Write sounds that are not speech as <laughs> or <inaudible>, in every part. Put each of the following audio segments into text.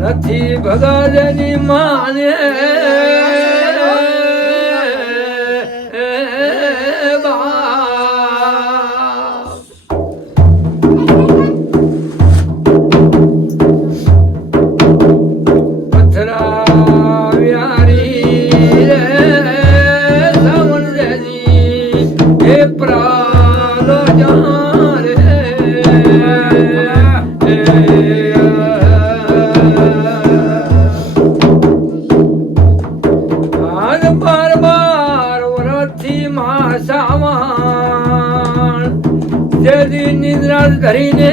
નથી ભગતની માને. વરથી માસાવાણ જેદી નિદ્રા ધરીને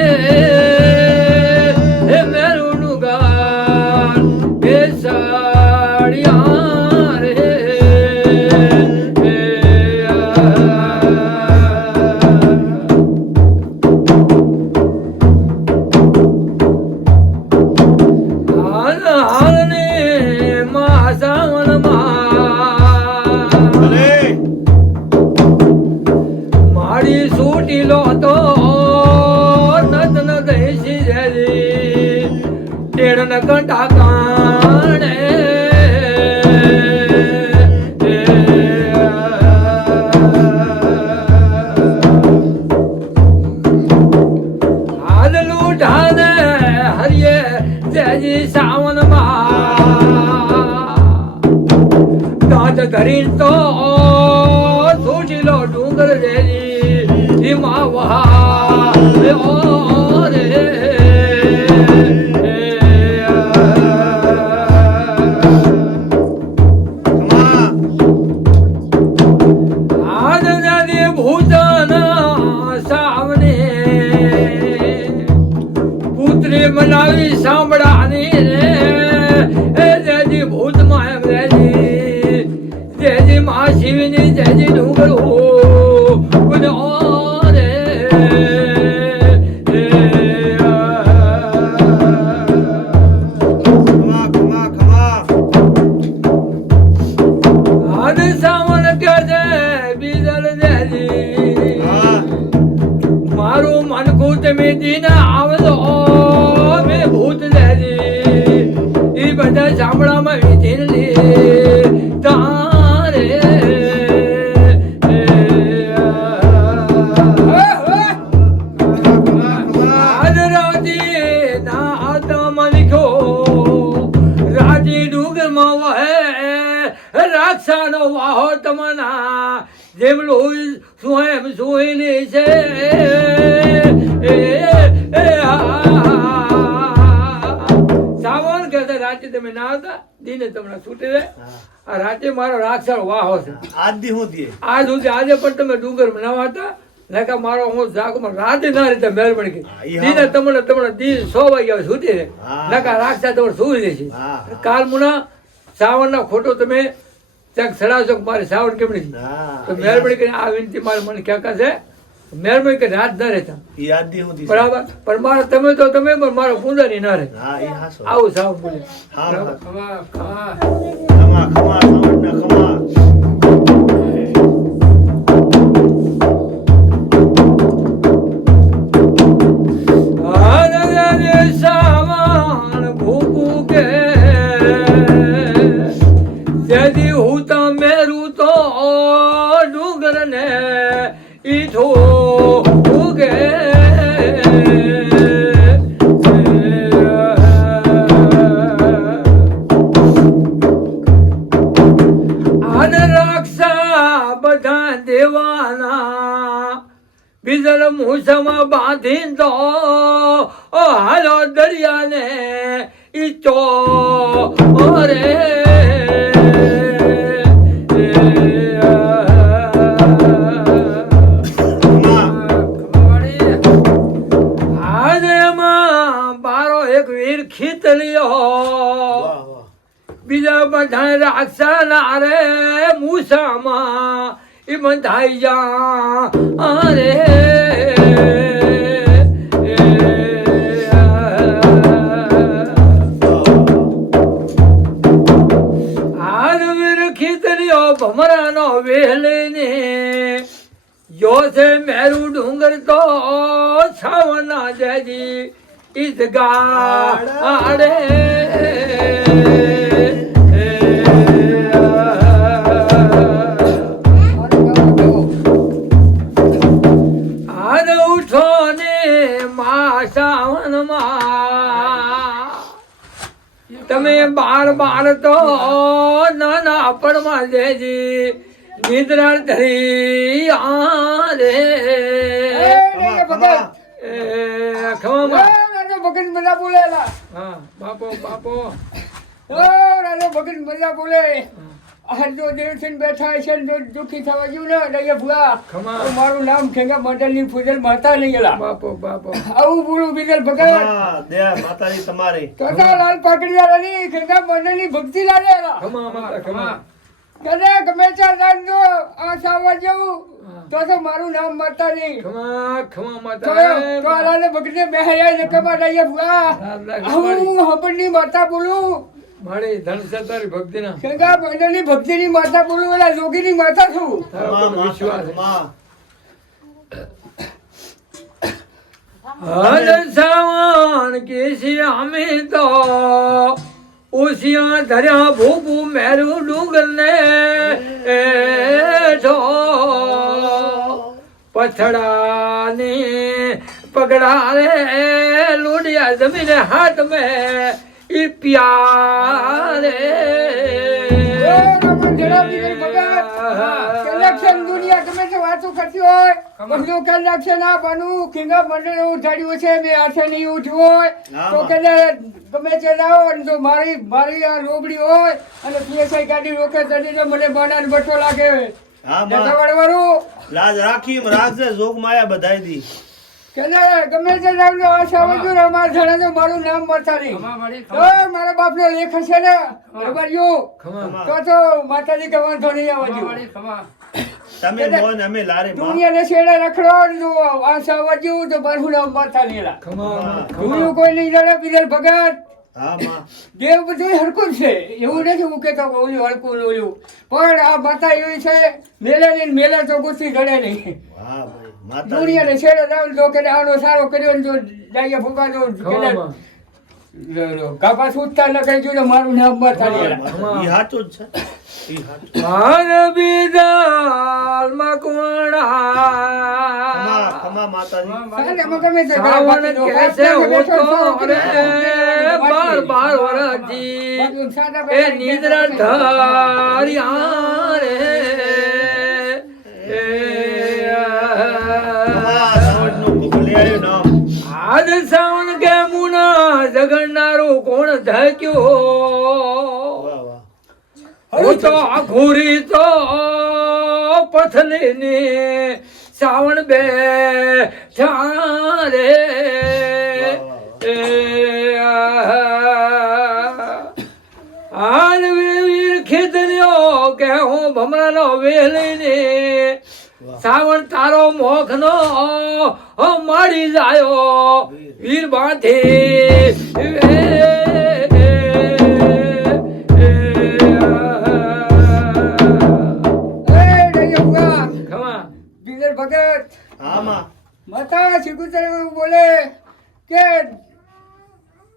દેશી જેલી ટેણ ન કંટા நாளும் சாம்படா ઈ બધા સાંભળામાં વિધિનલી આ મારો રાક્ષસ વાહો છે. આજ દી હું દીએ આજ સુધી આજે પણ તમે ડુંગર ના હતા નકા મારો હું જાગમાં રાતે ના રીતે મહેરબાની કરી. દીને તમને તમને દી સો વાગ્યા સુધી રહે. હા. નકા રાક્ષસ તમને સુઈ રહેશે હા. કાલ મુના શ્રાવણના ખોટો તમે ત્યાં સડાવશો કે મારે શ્રાવણ કેમ નથી? તો મહેરબાની કરીને આ વિનંતી મારે મને ક્યાં છે? મહેરબાની કરી રાત ના રહેતા. યાદ આજ દી હું દી બરાબર? પણ મારે તમે તો તમે પણ મારો પૂંજારી ના રહે. હા ઈ હાસો. આવું સાવ બોલે? ખમા ખમા ખમા ખમા. સાવણના બધા રાક્ષસના રે મૂસામાં એ બંધાઈ જા અરે ભમરાનો વેલીને જો છે મેરું ડુંગર તો છાવના જેજી ઈજ ગાડે બાર બાર તો નાના પડમાં જેજી નિદ્રા ધરી આ રે ખવામાં બોલેલા હા બાપો બાપો. રાજો ભગત મજા બોલે. આ જો દેવસિંહ બેઠા છે જો દુઃખી થવા ગયું ને દઈએ ભુવા. મારું નામ ખેંગા મંડળની ફૂજલ માતા નહીં ગયેલા બાપો બાપો. આવું બોલું બીજલ ભગત ખમા માતાજી તમારી. તો તો લાલ પાકડીયા ની ખેંગા મંડળની ભક્તિ લાગેલા ખમા માતા ખમા. કદે ગમે ત્યાં જાણજો આ સાવા જેવું. તો તો મારું નામ માતા નહીં. ખમા ખમા માતા. તો લાલ ભગત ને ને કમા દઈએ ભુવા. આવું હપણની માતા બોલું. મારી ધન સતારી ભક્તિના. ખેંગા મંડળની ભક્તિની માતા બોલું ઓલા જોગીની માતા છું. હર કેસી અમે તો ઉસિયા ધર્યા ભૂપુ મેરું ડુંગર ને પથડા ને પગડા રે લોડિયા જમીને હાથ મેં પ્યારે. કલેક્શન દુનિયા ગમે તે વાતો કરતી હોય બધું કલેક્શન આ બનવું ખીંગા મંડળ ઉઠાડ્યું છે મેં હાથે નહીં ઉઠ્યું હોય તો કદે ગમે તે લાવો ને તો મારી મારી આ રોબડી હોય અને પીએસઆઈ ગાડી રોકે તડી તો મને બનાને બટો લાગે. હા લાજ રાખી એમ જોગ માયા બધાઈ દી ગમે તે અમાર તો મારું નામ વાળી તો મારા બાપનો લેખ હશે ને બરાબર જો તો તો માતાજી કે વાંધો નહીં આવજો તમે મોન અમે લારે દુનિયાને છેડે રખડો ને જો આ સાવજ્યું તો મારું નામ દુનિયા કોઈ નહીં જાણે બીજલ ભગત. હા માં. દેવ બધું હરકું છે. એવું નથી હું કેતો ઓલું હરકું ઓલું. પણ આ માતા એવી છે મેલે ને મેલે તો ગુસ્સી ઘડે નહીં. દુનિયાને છેડે જાવ તો કે આનો સારો કર્યો ને જો ડાયા ફૂકા દો કાપા સુતા ન કહી જો મારું નામ માતા થાય. ઈ હાચું જ છે. બીજાલ ખમા માતાજી. સાવણ જો બાર બાર એ નિદ્રા ધાર્યા સાવણ કે મુના જગણનારો કોણ ધક્યો હું તો ઘોરી તો પથલી ને સાવણ બે ચારે હાલ વીર ખીધર્યો કે હું ભમરાનો વેલીને સાવણ તારો મોખનો મળી જાયો. વીર બાંધે. ભગત. હા માં. માતા શ્રી બોલે કે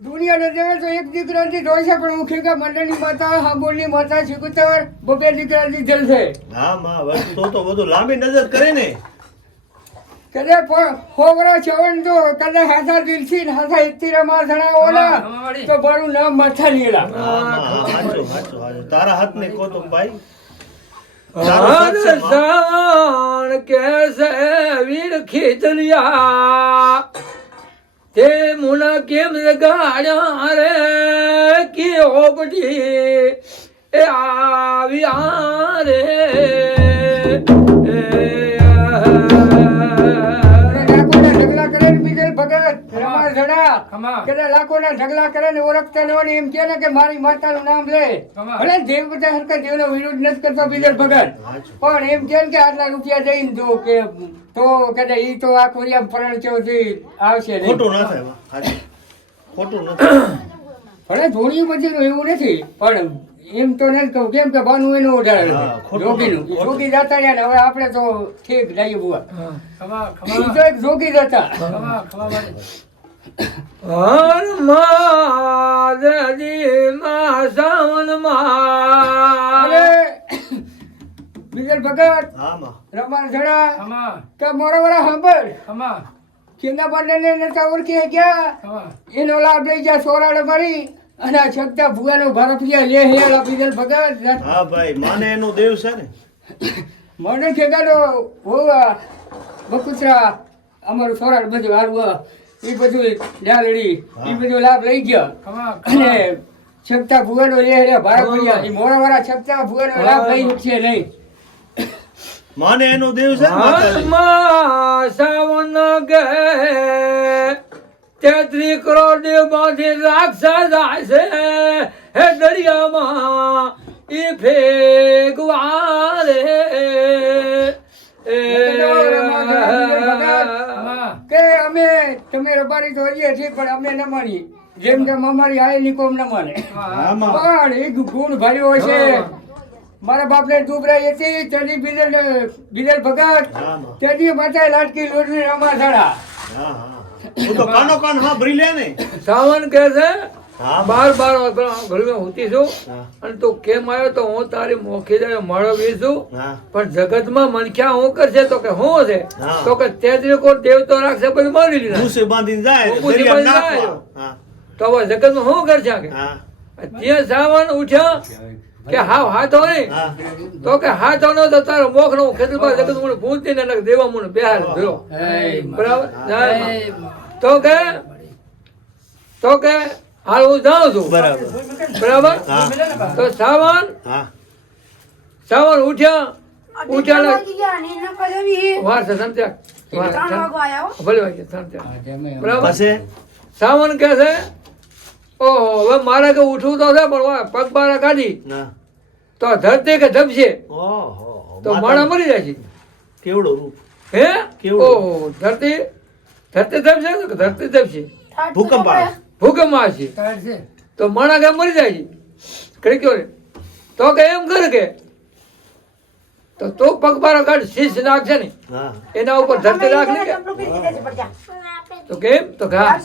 દુનિયાને દેવે તો એક દીકરાથી જોઈ છે પણ મુખ્ય કે મંડળની માતા હાબોલની માતા શ્રીકૃષ્ણ બબે દીકરાથી જલશે હા માં બસ તો તો બધું લાંબી નજર કરે ને કદે હોવરો ચવણ તો કદે હાથા દિલથી ને હાથા ઇત્તીરા માં ધણા ઓલા તો મારું નામ માથા લીલા હાચો હાચો તારા હાથ ને કો તો ભાઈ હર કેસે વીર ખીચલિયા તે મુના કેમ ગાડ્યા રે? કે ઓબડી એ આવ્યા રે? ભગત રમાર ધડા ખમા. ઢગલા કરે ને ઓળખતા ન હોય એમ કે ને કે મારી માતાનું નામ લે. ભલે દેવ બધા હરકત દેવનો વિરોધ નથી કરતો બીજલ ભગત. પણ એમ કેમ કે આટલા રૂપિયા દઈને દો કે તો કદાચ ઈ તો આ કોરિયા પરણ ચોથી આવશે નહીં. ખોટું ના થાય ખોટું નથી <coughs> ભલે ધોળી બધીનું એવું નથી પણ એમ તો નથી કહું. કેમ કે બાનું એનું ઉદાહરણ ખોટું જોગીનું. જોગી જતા રહ્યા ને હવે આપણે તો ઠીક જઈએ બુવા તો જોગી જ હનુમાનમાં સાવનમાં અરે બીજલ ભગત રમણ જડા કે મોરો વરા સાંભળ. ખમા બંને નતા ઓળખી ગયા એનો લાભ લઈ જા સોરાડે મરી અને આ છગતા ભુવાનો ભારતીય લે હેલા બીજલ ભગત. હા ભાઈ માને એનો દેવ છે ને. મને ખેગાડો હોવા બકુતરા અમારું સોરાડ બધું હારવા એ બધું ડાલડી એ બધું લાભ લઈ ગયા. અને છપતા ભુવાનો લે હેલા ભારતીય એ મોરા વાળા છપતા ભુવાનો લાભ લઈ શકશે નહીં. માને એનો દેવ છે ને સાવન ગે તેત્રી કરોડમાંથી રાક્ષસ હે દરિયામાં ઈ ફેગવા તમે રબારી તો છીએ પણ અમે ન મળી જેમ કે અમારી આયેલી કોમ ન માને. હા. માં પણ એ ગુણ ભર્યો છે. મારા બાપને દુબરાઈ હતી તેની બિદલ બિદલ ભગત તેની માતા લાટકી લોટની રમા ધડા હા હા. હું તો કાનો કાન હા ભરી લે ને. સાવન કે છે હા. બાર બાર ઘરમાં હોતી છું અને તું કેમ આવ્યો તો હું તારી મોખી જાય મળવી છું હા. પણ જગતમાં મનખ્યા હું કરશે તો કે હું છે તો કે તેત્રી કોટ દેવતો રાખશે પછી મારી લીધા. બાંધીને જાય. હા તો હવે જગતમાં શું કરશે કે? હા. ત્યાં સાવન ઉઠ્યા કે હાવ હાથો નહીં તો કે હાથો નો તો તારો મોખ નો ખેતર પર જગત મને પૂછતી ને નક દેવા મને બેહાર ધરો બરાબર. તો કે તો કે હાલ હું જાઉં છું. બરાબર. બરાબર? તો સાવન? સાવન ઉઠ્યા. ઉઠ્યા વાર છે સમજ્યા? છે. ભલે વાગે સંત્યા બરાબર? સાવન કે છે ઓહો હવે મારે કે ઉઠવું તો છે પણ પગ બારા કાઢી. ના. તો ધરતી કે ધબશે તો માળા મરી જાય છે. કેવડો રૂપ? હે? ઓહો ધરતી ધરતી ધબશે ધરતી ધબશે ભૂકંપ આવે. ભૂકંપ છે. તો માણસ કે મરી જાય છે. કઈ કયો તો કે એમ કરે કે. તો તો પગ બારા કાઢ શીશ નાખશે ને. એના ઉપર ધરતી રાખ ને તો કેમ તો ઘા.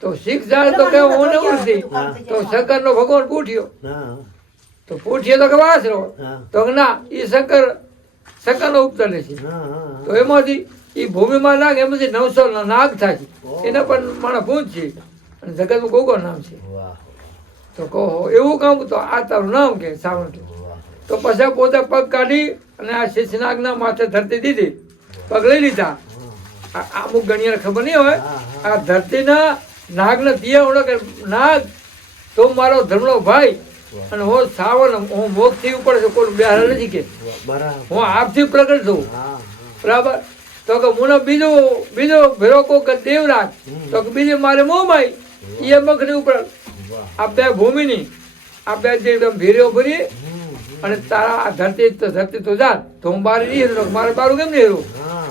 તો શીખ જાળ તો કે હું ને ઉડતી તો શંકર નો ભગવાન પૂઠ્યો તો પૂઠ્યો તો કે વાસરો. રહો તો ના એ શંકર શંકર નો ઉપતર છે. હા હા. તો એમાંથી એ ભૂમિમાં નાગ એમાંથી નવસો નાગ થાય છે. એના પણ માણસ પૂછ. છે અને જગતનું ગોગો નામ છે. તો કહો, એવું કામ તો આ તારું નામ કે સાવણ કે તો પછી પોતે પગ કાઢી અને આ શિશનાગના માથે ધરતી દીધી. પગ લઈ લીધા. આ અમુક ગણિયાને ખબર નહીં હોય? આ ધરતીના નાગને દિયા ઓળો કે નાગ, તો મારો ધર્મનો ભાઈ અને હું સાવન હું મોક્ષથી ઉપર છું, કોઈ બહાર નથી કે. હું આપથી પ્રગટ છું. બરાબર? તો કે મને બીજો બીજો ભેરો કોક દેવરાજ. તો કે બીજે મારે મોમાઈ એ ઉપર આ બે ભૂમિની આ બે જે ભીરીઓ ભરી અને તારા આ ધરતી તો ધરતી તો જાત તો હું બાર નહીં હેરું મારે બારું કેમ નહીં હેરું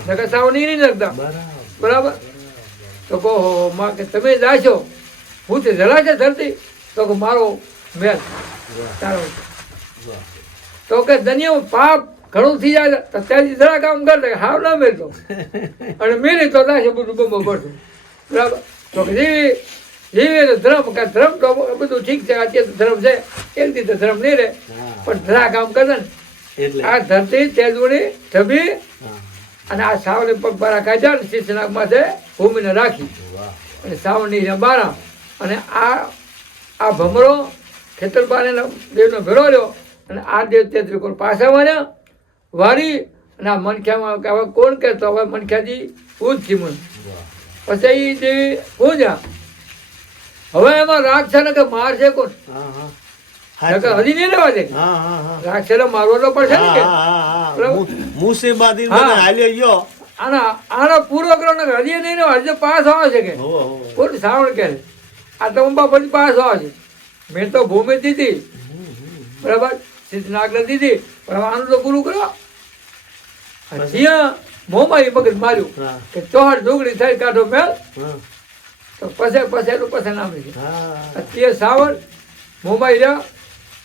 નકર સાવ નહીં નહીં શકતા બરાબર. તો કહો માં કે તમે જાશો? હું તે જલાશે ધરતી? તો કે મારો મેલ. તારો. તો કે દનિયો પાપ ઘણું થઈ જાય તો ત્યાંથી જરા કામ કરતા હાવ ના મેળતો <laughs> અને મેળી તો થશે બધું બમો પડતું બરાબર? તો કે જેવી જેવી તો ધર્મ કે ધર્મ તો બધું ઠીક છે અત્યારે તો ધર્મ છે. એક રીતે તો ધર્મ નહીં રહે. પણ ધરા કામ કરે ને. એટલે. આ ધરતી તેજોડી ઢબી હા. અને આ સાવની પગ બારા કાઢ્યા ને શીશનાગ માથે ભૂમિને રાખી. અને સાવની બારા. અને આ આ ભમરો ખેતરબાને દેવનો ભેળો રહ્યો. અને આ દેવ તે ત્રિકોણ પાછા વાળ્યા વારી અને આ મનખ્યામાં કે હવે કોણ કહેતો હવે મનખ્યાજી હું જ જીવન પછી એ દેવી પૂજ્યા હવે એમાં રાક્ષસ કે મારશે કોણ? હા હા. નકર હજી નહીં રહેવા દે? રાગ છે ને મારવો તો પડશે ને કે? હા, હા, હા. બરાબર? મુ- મુસીબતી હા. બધા હાલ્યો ગયો. આના આનો પૂરો કરો ને હજી નહીં રહેવા હજી પાસ આવે છે કે. કોણ શ્રાવણ કહે આ તો અંબા પછી પાસ આવે છે. મેં તો ભૂમિ દીધી. બરાબર? સિદ્ધનાગને દીધી. પણ આનું તો પૂરું કરો હજી મોમાં એ મગજ માર્યું કે ચોહડ ડુંગળી થઈ કાઢો મેલ. હા, તો પસે પસેલું પસે નામ હા. તે સાવર મોબાઈલ રહ્યા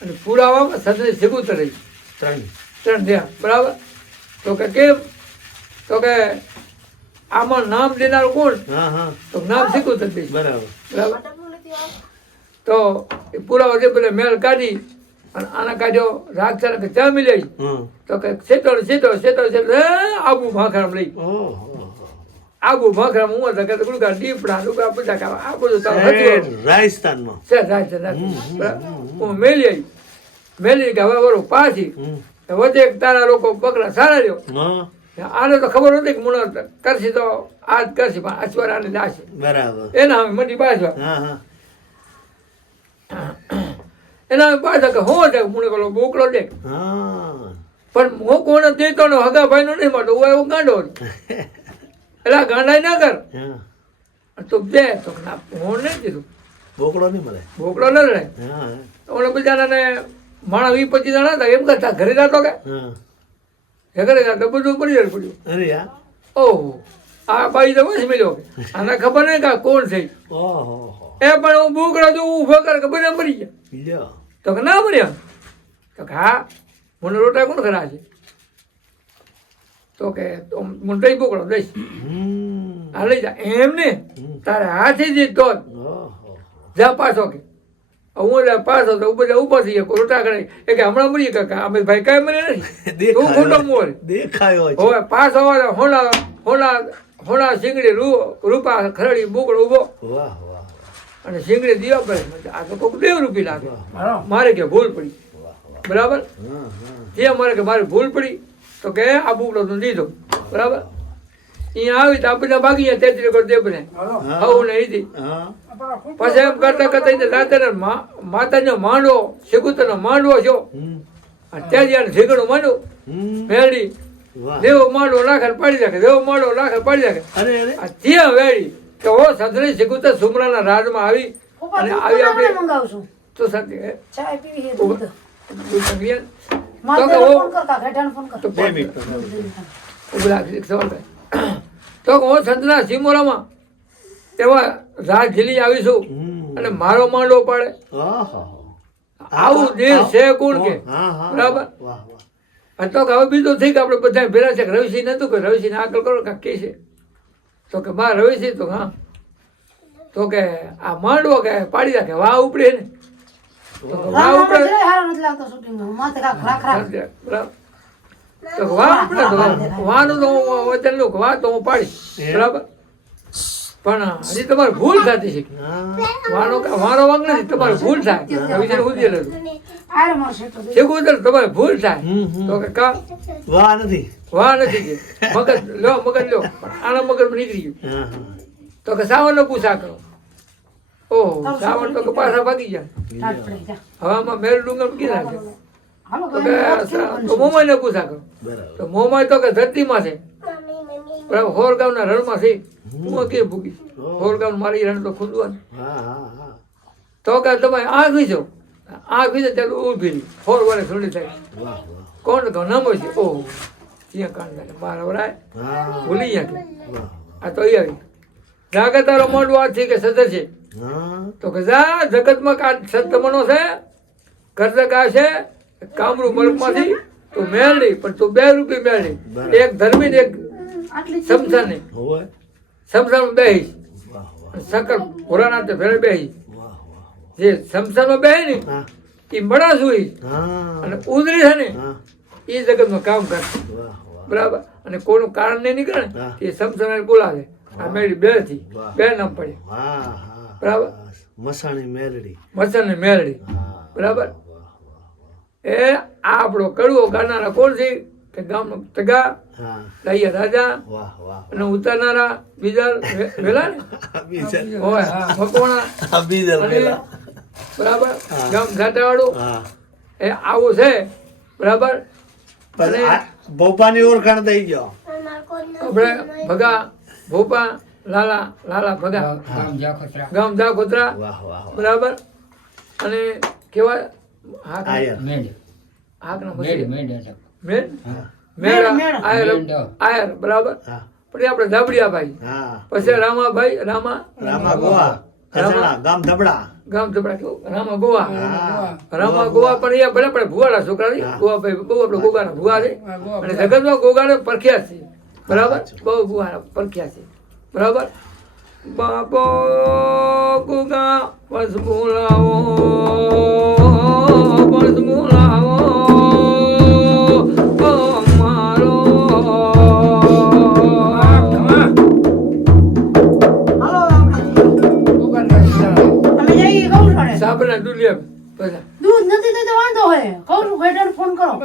અને પુરાવામાં સદન સિગુત રહી ત્રણ. ત્રણ થયા. બરાબર? તો કે કેમ? તો કે આમાં નામ લેનાર કોણ? તો નામ સિગુત થતી બરાબર. બરાબર? તો એ પુરાવા જે પેલા મેળ કાઢી અને આના કાઢ્યો રાક્ષર કે ત્યાં મિલે તો કે સેટો સેટો સેટો સેટો આબુ ભાખરામ લઈ આબુ ભાખરામ હું હતા કે ગુલકા દીપડા લુગા બધા કાવા આ બધું તારું હતું રાજસ્થાનમાં. છે રાજસ્થાન? હું મેલી આવી. મેલી કે હવે પાછી. વધે એક તારા લોકો બકરા સારા રહ્યો. આને તો ખબર હતી કે મુનો કરશે તો આજ કરશે પણ અશ્વરાને દાશે બરાબર. એના હવે મંડી હા એના હવે પાછા કે હું છે મુને પેલો બોકડો દે હા. પણ હું કોને દેતો હગા ભાઈ નો નહીં મળતો હું એવો ગાંડો <laughs> એટલે ગાંડા ના કર. તો બે તો ના હું નહીં કીધું. બોકડો નહીં મળે. બોકડો ન રહે ઓલે બિચારાને માણા વીસ પચીસ જણા હતા એમ કરતા ઘરે જતો કે? એ ઘરે જતો બધું પડી જાય પડ્યું અરે યાર. ઓહો. આ બાઈ તો બસ મળ્યો આને ખબર નહીં કે કોણ છે. એ પણ હું બોકડો જો ઊભો કર કે બધા મરી ગયા. તો કે ના મર્યા. તો કે હા મને રોટા કોણ ખરા છે? તો કે કઈ બોકડો દઈશ. આ લઈ જા. એમ ને? તારે હાથે જ તો જા. પાછો કે. હું એટલે પાછો તો બધા ઊભા થઈ ગયા રોટા કરે. એ કે હમણાં મરી કાકા? અમે ભાઈ કાંઈ મને નથી તું ખોટો મોર. દેખાયો હવે પાછો આવે હોણા હોણા સિંગડી રૂ રૂપા ખરડી બોકડો વાહ વાહ અને સિંગડી દીવા પડે આ તો કોઈક દેવ રૂપી લાગે. મારે કે ભૂલ પડી. બરાબર? જે મારે કે મારે ભૂલ પડી. તો કે આ બુકડો તું દીધો બરાબર અહીંયા આવી તો આપણે ભાગી ગયા તેત્રી કરોડ દેવને આવું ને લીધી પછી એમ કરતા કરતા રાતે માતાનો માંડવો શિકુતરનો માંડવો છો ત્યાં જ્યાં ઝીકણું માંડવું હમ દેવો માંડવો નાખે પાડી નાખે દેવો માંડવો નાખે પાડી નાખે અરે અરે ત્યાં વેડી કે ઓ સદરી શિકુતર સુમરાના રાજમાં આવી અને આવી આપણે મંગાવશું તો સત્ય તો બે મિનિટ. તો હું સંતના સિમોરામાં એવા રાજ ઝીલી આવીશું અને મારો માંડવો પાડે. આવું દેશ છે કોણ કે? હા હા બરાબર? વાહ વાહ. અને તો કે હવે બીજું થઈ કે આપણે બધા ભેરા છે કે રવિસિંહ નતું કે રવિસિંહ આગળ કરો કાંક કે છે? તો કે બા રવિસિંહ તો હા. તો કે આ માંડવો કે પાડી રાખે વાહ ઉપડે ને બરાબર તો કે વાહ ઉપડે તો વાનું તો હું વચન વાહ તો હું પાડીશ. બરાબર? પણ હજી તમારે ભૂલ થતી છે. હા વાનો વાંગ નથી તમારે ભૂલ થાય. તો શીખવું તો તમારે ભૂલ થાય. તો કે કા? વાહ નથી. વાહ નથી કે. મગજ લો મગજ લો પણ આના મગજ નીકળી ગયું. હા હા. તો કે સાવન નો પૂછા કરો. ઓહો શ્રાવણ તો કે પાછા ભાગી ગયા. રાત પડે જા. હવામાં મેર ડુંગર મૂકી નાખે. હાલો તો કે તો બનશે? ને પૂછા કરો. તો મોમાય તો કે ધરતીમાં છે. બરાબર હોરગાંવના રણમાં છે. હું કે ભૂગી હોરગાંવ મારી રણ તો ખુદવાનું. હા હા હા. તો કે તમે આંખ વીજો આંખ વીજો ત્યારે ઊભી રહી. ફોર વાળે થોડી થાય. વાહ વાહ. કોણ કહો નમો છે? ઓહ ત્યાં કાન લાગે મારા વરાય? ભૂલી ગયા આ તો અહીંયા જાગે તારો મોઢું આ છે કે સદર છે? તો કે જા જગતમાં કા સત્તમનો છે કરજક આ છે કામરૂ મલકમાંથી તું મેળવી પણ તું બે રૂપિયા મેળવી. એક ધર્મી ને એક સમસાની હોય બેહીશ. સકર ભોળાનાથ તે ભેળ બેહીશ. વાહ જે સમસાનમાં બેહે ને એ મળા સુઈ અને ઉદરી છે ને હા. એ જગતમાં કામ કરે. વાહ વાહ. બરાબર? અને કોનું કારણ નહીં નીકળે ને એ સમસાને બોલાવે. આ મેળી બેથી બે નામ પડે હા હા. બરાબર. મસાણી મેલડી મસાણી ને બરાબર. એ આ આપણો કડવો ગાનારા કોણ છે? કે ગામનો તગા? હા. રાજા? વાહ વાહ અને ઉતારનારા બીજા વેલા ને? હોય હા આ બીજા બરાબર? ગામ ઘાટાવાળું હા. એ આવું છે. બરાબર? ભોપાની ઓળખાણ થઈ ગયો. આપણે ભગા ભોપા લાલા લાલા ભગા. ગામ જાખોત્રા. બરાબર? અને કેવા? હાક હાકના મેંડ. આયર. આયર બરાબર? પછી આપણે ધાબડિયાભાઈ. હા. પછી રામાભાઈ રામા. રામા ગોવા. ગામ ધબડા. ગામ ધબડા કેવું? રામા ગોવા. રામા ગોવા પણ એ ભલે પણ ભુવાના છોકરા. ગોવા ભાઈ બહુ આપણે ગોગાના ભુવા છે. અને જગતમાં ગોગાને પરખ્યા છે. બરાબર? બહુ ગુવાના પરખ્યા છે. બરાબર બાપો ગુગા બસ બોલાવો બસ બોલાવો ઓ મારો હાલો આપણે. અમે જઈએ કઉ છું સાબના દુલિયા બધા દૂધ નથી તો વાંધો હોય કઉ છું ઘેટાને ફોન કરો